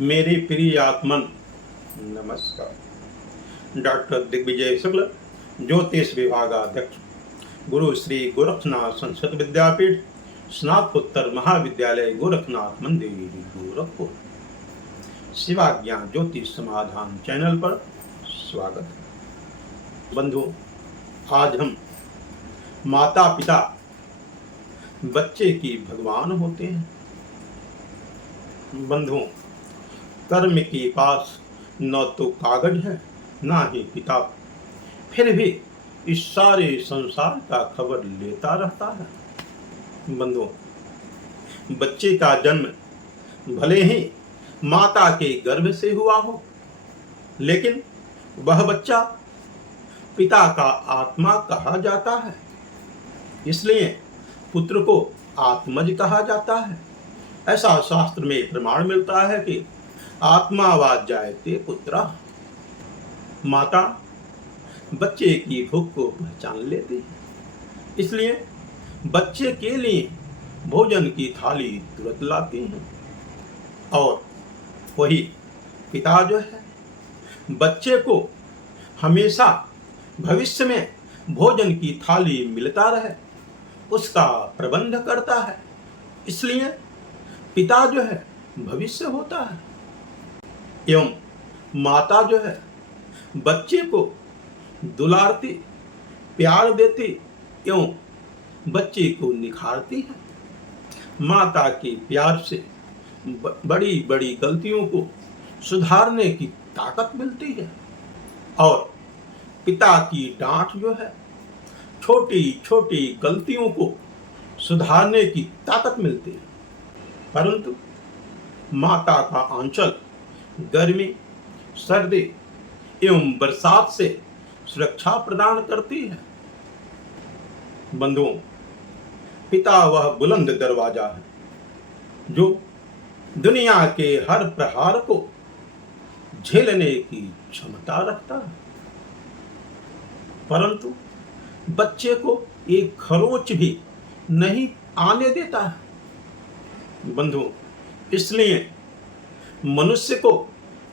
मेरे प्रिय आत्मन नमस्कार। डॉक्टर दिग्विजय शुक्ल, ज्योतिष विभागाध्यक्ष, गुरु श्री गोरखनाथ संस्कृत विद्यापीठ, स्नातकोत्तर महाविद्यालय गोरखनाथ मंदिर गोरखपुर। शिवाज्ञान ज्योतिष समाधान चैनल पर स्वागत है। बंधु, आज हम माता पिता बच्चे की भगवान होते हैं। बंधुओं, कर्म के पास न तो कागज है ना ही किताब, फिर भी इस सारे संसार का खबर लेता रहता है। बंधुओं, बच्चे का जन्म भले ही माता के गर्भ से हुआ हो, लेकिन वह बच्चा पिता का आत्मा कहा जाता है। इसलिए पुत्र को आत्मज कहा जाता है। ऐसा शास्त्र में प्रमाण मिलता है कि आत्मावाद जायते पुत्र। माता बच्चे की भूख को पहचान लेती है, इसलिए बच्चे के लिए भोजन की थाली तुरंत लाती है। और वही पिता जो है, बच्चे को हमेशा भविष्य में भोजन की थाली मिलता रहे उसका प्रबंध करता है। इसलिए पिता जो है भविष्य होता है, एवं माता जो है बच्चे को दुलारती, प्यार देती एवं बच्चे को निखारती है। माता के प्यार से बड़ी बड़ी गलतियों को सुधारने की ताकत मिलती है, और पिता की डांट जो है छोटी छोटी गलतियों को सुधारने की ताकत मिलती है। परंतु माता का आंचल गर्मी, सर्दी एवं बरसात से सुरक्षा प्रदान करती है। बंधुओं, पिता वह बुलंद दरवाजा है जो दुनिया के हर प्रहार को झेलने की क्षमता रखता है, परंतु बच्चे को एक खरोंच भी नहीं आने देता है। बंधु, इसलिए मनुष्य को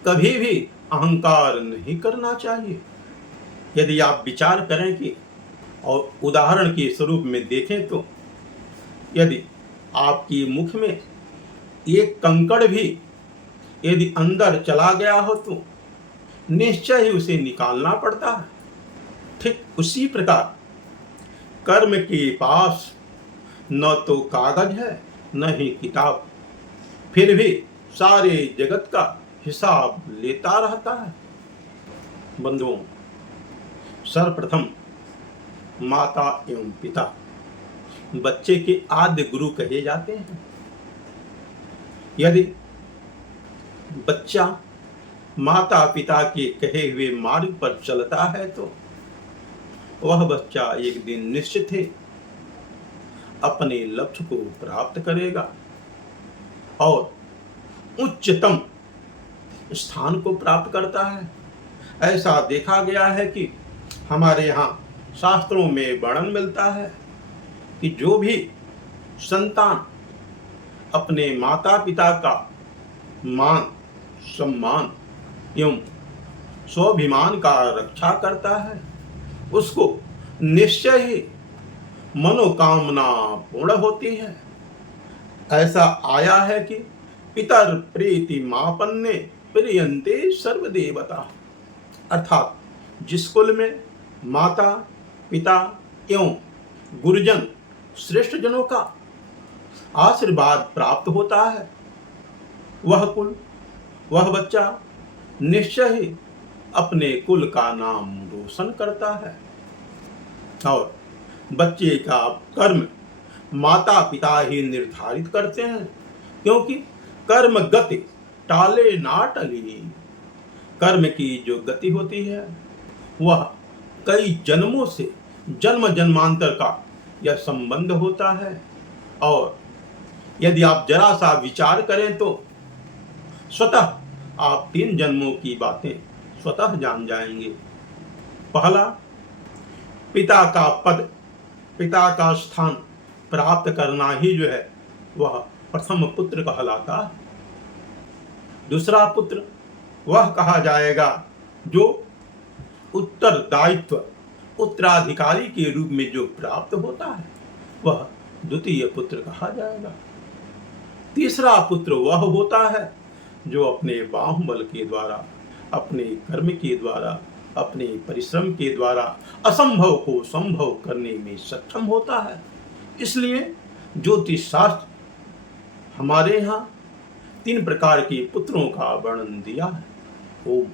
कभी भी अहंकार नहीं करना चाहिए। यदि आप विचार करें कि और उदाहरण के स्वरूप में देखें तो यदि आपकी मुख में एक कंकड़ भी यदि अंदर चला गया हो तो निश्चय ही उसे निकालना पड़ता है। ठीक उसी प्रकार कर्म के पास न तो कागज है न ही किताब, फिर भी सारे जगत का हिसाब लेता रहता है। बंधुओं, सर्वप्रथम माता एवं पिता बच्चे के आद्य गुरु कहे जाते हैं। यदि बच्चा माता पिता के कहे हुए मार्ग पर चलता है तो वह बच्चा एक दिन निश्चित ही अपने लक्ष्य को प्राप्त करेगा और उच्चतम स्थान को प्राप्त करता है। ऐसा देखा गया है कि हमारे यहाँ शास्त्रों में वर्णन मिलता है कि जो भी संतान अपने माता पिता का मान, सम्मान एवं स्वाभिमान का रक्षा करता है उसको निश्चय ही मनोकामना पूर्ण होती है। ऐसा आया है कि पितर प्रीति मापन्ने प्रियंते सर्वदेवता, अर्थात जिस कुल में माता पिता एवं गुरुजन श्रेष्ठ जनों का आशीर्वाद प्राप्त होता है, वह कुल, वह बच्चा निश्चय ही अपने कुल का नाम रोशन करता है। और बच्चे का कर्म माता पिता ही निर्धारित करते हैं, क्योंकि कर्म गति टाले ना टली। कर्म की जो गति होती है वह कई जन्मों से जन्म जन्मांतर का यह संबंध होता है। और यदि आप जरा सा विचार करें तो स्वतः आप 3 जन्मों की बातें स्वतः जान जाएंगे। पहला, पिता का पद, पिता का स्थान प्राप्त करना ही जो है वह प्रथम पुत्र कहलाता है। दूसरा पुत्र वह कहा जाएगा जो उत्तरदायित्व उत्तराधिकारी के रूप में जो प्राप्त होता है, वह द्वितीय पुत्र कहा जाएगा। तीसरा पुत्र वह होता है जो अपने बाहुबल के द्वारा, अपने कर्म के द्वारा, अपने परिश्रम के द्वारा असंभव को संभव करने में सक्षम होता है। इसलिए ज्योतिष शास्त्र हमारे यहाँ 3 प्रकार के पुत्रों का वर्णन दिया है। ओम